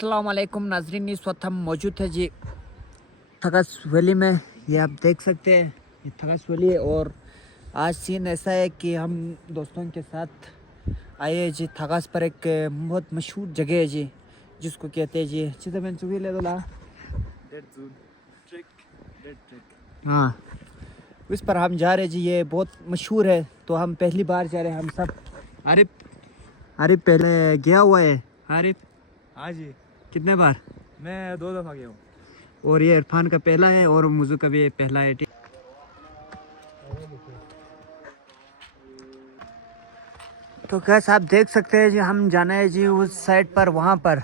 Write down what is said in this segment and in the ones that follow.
अस्सलाम वालेकुम नाजरीन, इस वक्त हम मौजूद है जी थगस वैली में। ये आप देख सकते हैं, ये थगस वैली है। और आज सीन ऐसा है कि हम दोस्तों के साथ आए हैं जी थगस पर। एक बहुत मशहूर जगह है जी, जिसको कहते हैं जी चितमन चुगीले दोला। हाँ, उस पर हम जा रहे हैं जी। ये बहुत मशहूर है, तो हम पहली बार जा रहे हैं हम सब। आरिफ पहले गया हुआ है। आरिफ हाँ जी, कितने बार? मैं 2 दफ़ा गया हूँ। और ये इरफान का पहला है और मुझे का भी पहला है। तो कैसे आप देख सकते हैं जी, हम जाना है जी उस साइड पर, वहाँ पर।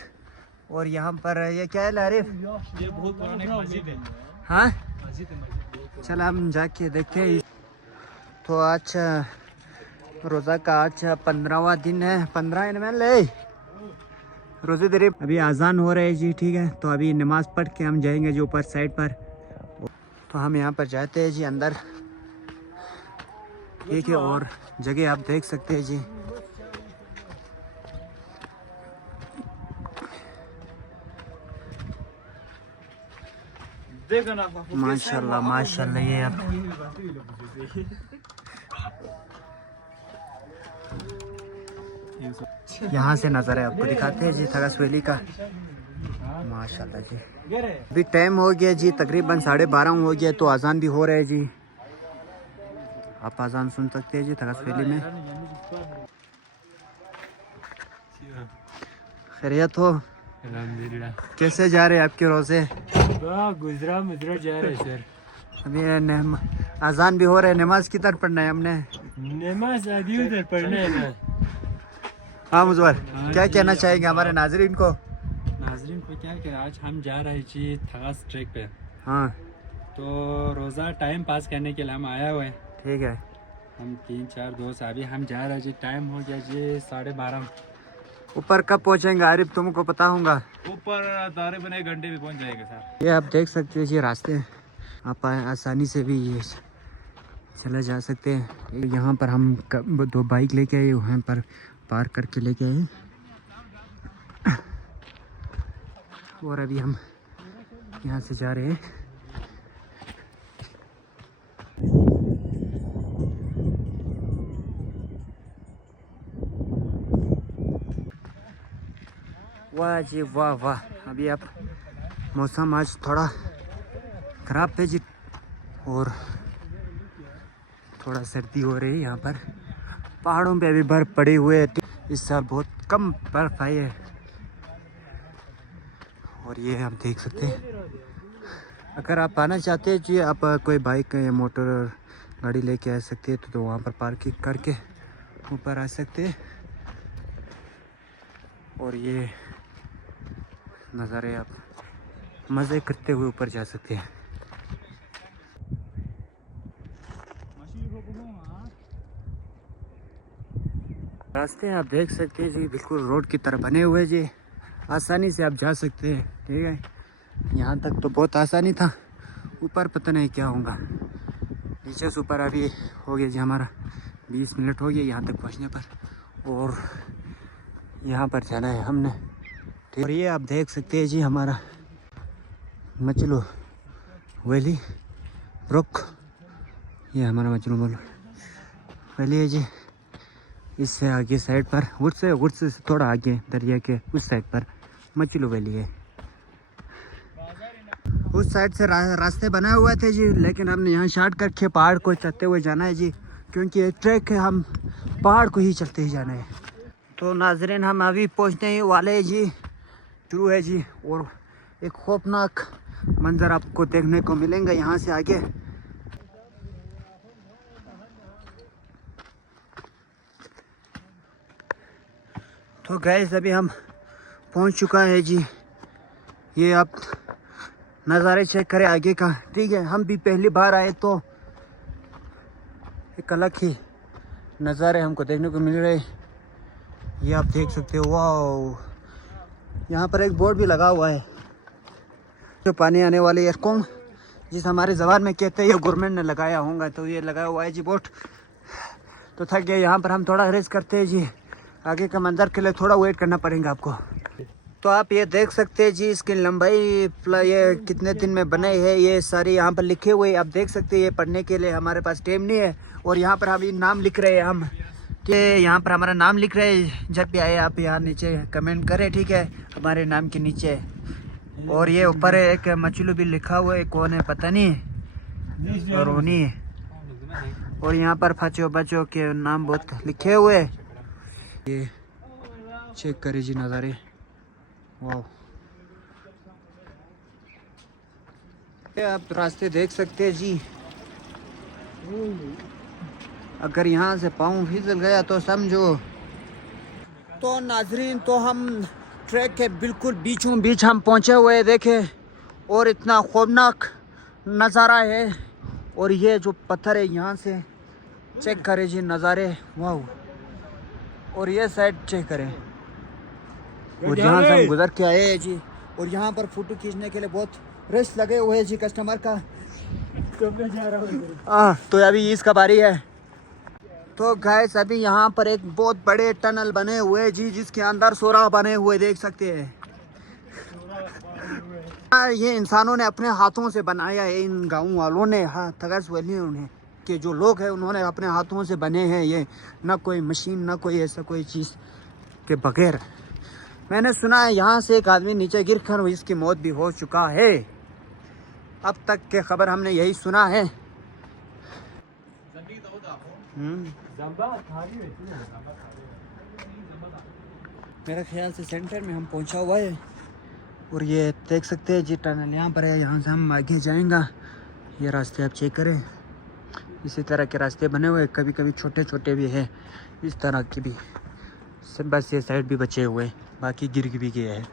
और यहाँ पर ये क्या है आरिफ? ये बहुत पुरानी मस्जिद है। हाँ, मस्जिद है। चल हम जाके देखते हैं। तो आज रोज़ा का आज 15वां दिन है। 15 दिन में ले रोज़े दे। अभी अजान हो रहे है जी, ठीक है। तो अभी नमाज़ पढ़ के हम जाएंगे जी ऊपर साइड पर। तो हम यहाँ पर जाते हैं जी अंदर, ठीक है। और जगह आप देख सकते हैं जी। माशाल्लाह माशाल्लाह। ये आप यहाँ से नज़र है, आपको दिखाते हैं जी थगस वैली का। माशाल्लाह जी। अभी टाइम हो गया जी, तकरीबन 12:30 हो गया। तो अजान भी हो रहा है जी, आप अजान सुन सकते हैं जी थगस वैली में। खैरियत हो? अल्हम्दुलिल्लाह। कैसे जा रहे हैं आपके रोज़े? गुजरा मुजरा जा रहे सर। अभी अजान भी हो रहा है, नमाज किधर पढ़ना है हमने? नमाज आदि उधर पढ़ना है ना। हाँ मुझवर, क्या कहना चाहेंगे हमारे नाजरीन को? नाजरीन को क्या कि आज हम जा रहे जी थगस ट्रैक पे। हाँ तो रोज़ा टाइम पास करने के लिए हम आया हुए हैं। ठीक है। हम 3-4 दोस्त अभी हम जा रहे हैं जी। टाइम हो गया जी 12:30। ऊपर कब पहुँचेंगे आरिफ, तुमको पता होगा? ऊपर तकरीबन 1 घंटे में पहुंच जाएंगे सर। ये आप देख सकते हैं जी रास्ते, आप आसानी से भी ये चले जा सकते हैं। यहाँ पर हम 2 बाइक लेके आए, वहाँ पर पार्क करके लेके आए। और अभी हम यहाँ से जा रहे हैं। वाह जी वाह वाह। अभी आप मौसम आज थोड़ा ख़राब है जी, और थोड़ा सर्दी हो रही है यहाँ पर। पहाड़ों पे अभी बर्फ़ पड़ी हुई है, इस साल बहुत कम बर्फ़ आई है। और ये आप देख सकते हैं, अगर आप आना चाहते हैं जी, आप कोई बाइक या मोटर गाड़ी लेके आ सकते हैं। तो वहाँ पर पार्किंग करके ऊपर आ सकते हैं। और ये नज़ारे आप मज़े करते हुए ऊपर जा सकते हैं। रास्ते आप देख सकते हैं जी, बिल्कुल रोड की तरह बने हुए जी, आसानी से आप जा सकते हैं, ठीक है। यहाँ तक तो बहुत आसानी था, ऊपर पता नहीं क्या होगा। नीचे से ऊपर अभी हो गया जी हमारा 20 मिनट हो गया यहाँ तक पहुँचने पर। और यहाँ पर जाना है हमने, ठीक। और ये आप देख सकते हैं जी हमारा मचलू वैली रुक, ये हमारा मचलू वैली है जी। इससे आगे साइड पर वुड से थोड़ा आगे दरिया के उस साइड पर मचलू वैली है। उस साइड से रास्ते बनाए हुए थे जी, लेकिन हमने यहाँ शॉर्ट करके पहाड़ को चलते हुए जाना है जी, क्योंकि ये ट्रैक है, हम पहाड़ को ही चलते ही जाना है। तो नाजरीन, हम अभी पहुँचने ही वाले हैं जी, शुरू है जी। और एक खौफनाक मंजर आपको देखने को मिलेंगे यहाँ से आगे। तो गैस अभी हम पहुँच चुका है जी। ये आप नज़ारे चेक करें आगे का, ठीक है। हम भी पहली बार आए तो एक अलग ही नज़ारे हमको देखने को मिल रहे। ये आप देख सकते हो, वाह। यहाँ पर एक बोर्ड भी लगा हुआ है, जो पानी आने वाले एयरकॉम जिस हमारे ज़बान में कहते हैं, ये गवर्नमेंट ने लगाया होगा। तो ये लगाया हुआ है जी बोर्ड। तो थक गया, यहाँ पर हम थोड़ा रेस्ट करते हैं जी। आगे का मंजर के लिए थोड़ा वेट करना पड़ेगा आपको। तो आप ये देख सकते हैं जी इसकी लंबाई ये कितने दिन में बने है, ये सारे यहाँ पर लिखे हुए आप देख सकते हैं। ये पढ़ने के लिए हमारे पास टाइम नहीं है। और यहाँ पर हम नाम लिख रहे हैं हम कि यहाँ पर हमारा नाम लिख रहे हैं। जब भी आए आप यहाँ नीचे कमेंट करें, ठीक है, हमारे नाम के नीचे। और ये ऊपर एक मछलू भी लिखा हुआ है, कौन है पता नहीं, रोनी। और यहाँ पर बच्चों बच्चों के नाम बहुत लिखे हुए। ये चेक करें जी नज़ारे, वाह। आप रास्ते देख सकते हैं जी। अगर यहाँ से पाँव फिसल गया तो समझो। तो नाजरीन, तो हम ट्रैक के बिल्कुल बीचों बीच हम पहुँचे हुए देखे, और इतना खौफनाक नज़ारा है। और ये जो पत्थर है यहाँ से चेक करें जी नज़ारे, वाह। और ये साइड चेक करें, और यहाँ से हम गुजर के आए हैं जी। और यहाँ पर फोटो खींचने के लिए बहुत रश लगे हुए हैं जी कस्टमर का। तो अभी इसका बारी है। तो गाइस अभी यहाँ पर एक बहुत बड़े टनल बने हुए हैं जी, जिसके अंदर सुराख बने हुए देख सकते हैं। ये इंसानों ने अपने हाथों से बनाया है, इन गाँव वालों ने, हाँ, थगस वालियों ने, कि जो लोग हैं उन्होंने अपने हाथों से बने हैं ये, ना कोई मशीन ना कोई ऐसा कोई चीज़ के बगैर। मैंने सुना है यहाँ से एक आदमी नीचे गिर कर इसकी मौत भी हो चुका है। अब तक के खबर हमने यही सुना है। मेरे ख्याल से सेंटर में हम पहुँचा हुआ है। और ये देख सकते हैं जी टनल यहाँ पर है, यहाँ से हम आगे जाएंगे। ये रास्ते आप चेक करें, इसी तरह के रास्ते बने हुए, कभी कभी छोटे छोटे भी है, इस तरह के भी सब। बस ये साइड भी बचे हुए, बाकी गिर भी गए हैं।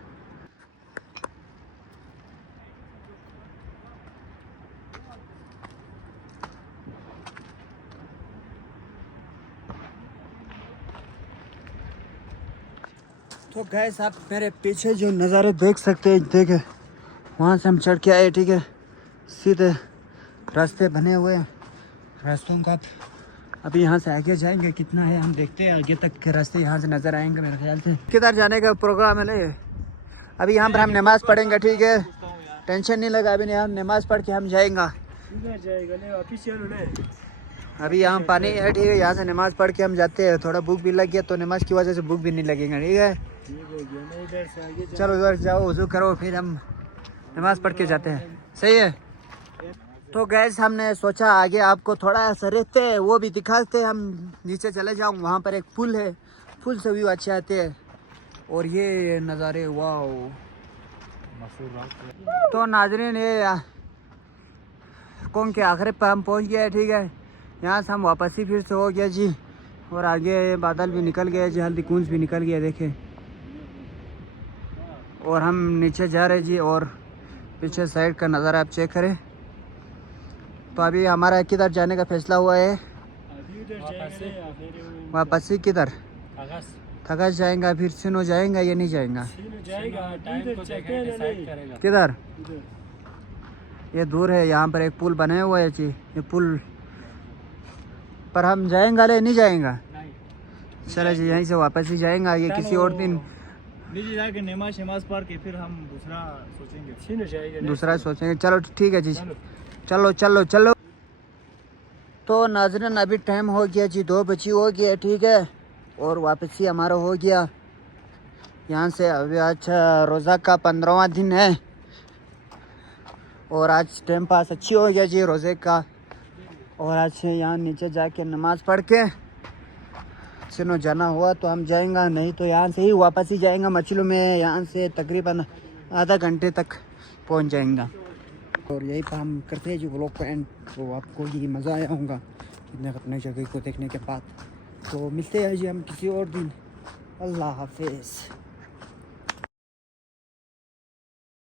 तो गैस आप मेरे पीछे जो नज़ारे देख सकते हैं, देखे वहाँ से हम चढ़ के आए, ठीक है। सीधे रास्ते बने हुए हैं, रास्तों का अभी यहाँ से आगे जाएंगे, कितना है हम देखते हैं। आगे तक के रास्ते यहाँ से नज़र आएंगे मेरे ख्याल से। किधर जाने का प्रोग्राम है नहीं, अभी यहाँ पर हम नमाज़ पढ़ेंगे, ठीक है, टेंशन नहीं लगा। अभी हम नमाज़ पढ़ के हम जाएंगे। अभी यहाँ पानी है, ठीक है, यहाँ से नमाज़ पढ़ के हम जाते हैं। थोड़ा भूख भी लग गया तो नमाज़ की वजह से भूख भी नहीं लगेगा, ठीक है। चलो उधर जाओ, वज़ू करो, फिर हम नमाज़ पढ़ के जाते हैं, सही है। तो गैस हमने सोचा आगे आपको थोड़ा सा रहते हैं वो भी दिखाते हैं। हम नीचे चले जाऊँ, वहाँ पर एक पुल है, पुल से व्यू अच्छे आते हैं। और ये नज़ारे, वाह। तो नाज़रीन, ये कौन के आखिर पर हम पहुँच गए, ठीक है। यहाँ से हम वापस ही फिर से हो गया जी। और आगे बादल भी निकल गए जी, हल्दी कूंज भी निकल गया, देखें। और हम नीचे जा रहे जी, और पीछे साइड का नज़ारा आप चेक करें। तो अभी हमारा किधर जाने का फैसला हुआ है, वापस ही किधर, थगस जाएगा, फिर सिनो जाएगा या नहीं जाएगा, किधर। ये दूर है, यहाँ पर एक पुल बने हुआ है जी, ये पुल पर हम जाएंगे ले नहीं जाएगा। चलो जी, यहीं से वापस ही जाएगा, ये किसी और दिन जाके नमाज पढ़ के फिर हम दूसरा सोचेंगे। चलो ठीक है जी, चलो चलो चलो। तो नाज़रीन अभी टाइम हो गया जी, 2 बजे हो गया, ठीक है। और वापसी हमारा हो गया यहाँ से। अभी आज रोज़ा का 15वां दिन है, और आज टाइम पास अच्छी हो गया जी रोज़े का। और आज से यहाँ नीचे जाके नमाज़ पढ़ के सिनो जाना हुआ तो हम जाएंगे, नहीं तो यहाँ से ही वापस ही जाएंगे मछलू में। यहाँ से तकरीबन आधा घंटे तक पहुँच जाएंगे। और यही पर हम करते हैं जी व्लॉग को एंड। तो आपको ये मज़ा आया होगा इतने अपने जगह को देखने के बाद। तो मिलते हैं जी हम किसी और दिन। अल्लाह हाफिज़।